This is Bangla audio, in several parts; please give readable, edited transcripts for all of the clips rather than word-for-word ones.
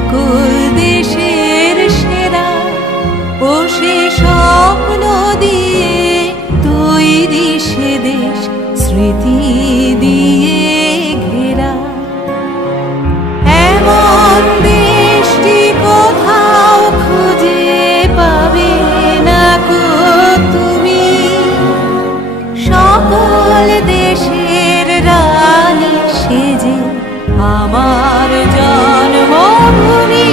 সকল দেশের সেরা ও সে স্বপ্ন দিয়ে তৈরি সে দেশ স্মৃতি দিয়ে ঘেরা। এমন দেশটি কোথাও খুঁজে পাবে না গো তুমি, সকল দেশের রানী সেজে আমার জন্মভূমি,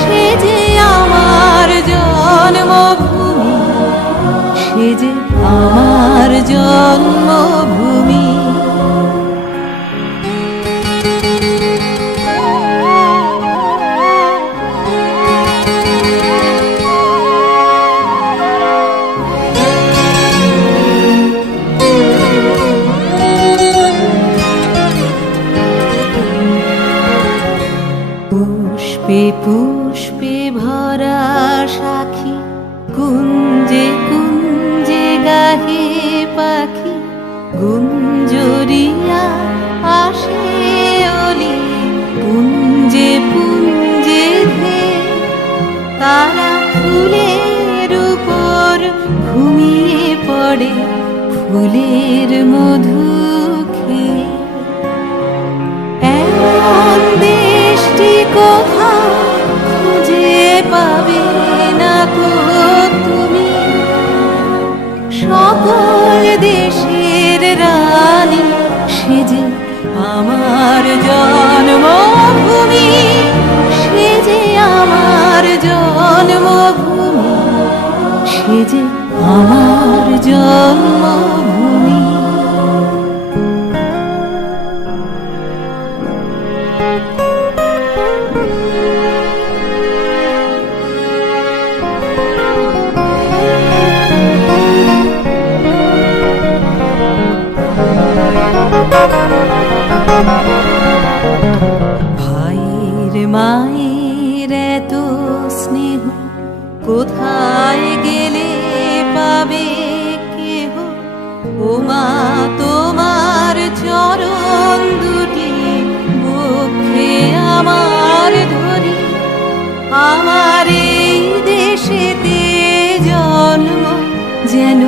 সেজে আমার জন্মভূমি, সেজে আমার জন্মভূমি। পুষ্পে পুষ্পে ভরা সাখী, কুঞ্জে কুঞ্জে গাহে পাখি, গুঞ্জরিয়া আসে অলি, পুঞ্জে পুঞ্জে ধে তারা ফুলের উপর ঘুমিয়ে পড়ে ফুলের মধু খেয়ে। এমন দেশটি কোথাও খুঁজে পাবে না গো তুমি, সকল দেশের রানী সেজে আমার জন্মভূমি, সেজে আমার জন্মভূমি, সেজে আমার জন্মভূমি। ভাইয়ের মায়ের এত স্নেহ কোথায় গেলে পাবে কেহ, ও মা তোমার চরণ দুটি বুকে আমার ধরি, আমার এই দেশেতে জন্ম যেন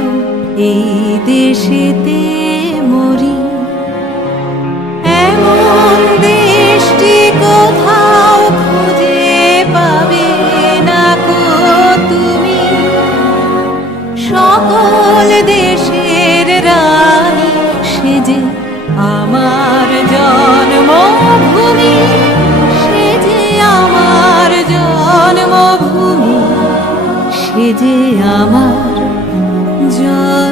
এই দেশেতে মরি। এমন দেশটি কোথাও খুঁজে পাবে না গো তুমি, সকল দেশের রানী সেজে আমার জন্মভূমি, সেজে আমার জন্মভূমি, সেজে আমার জন্মভূমি।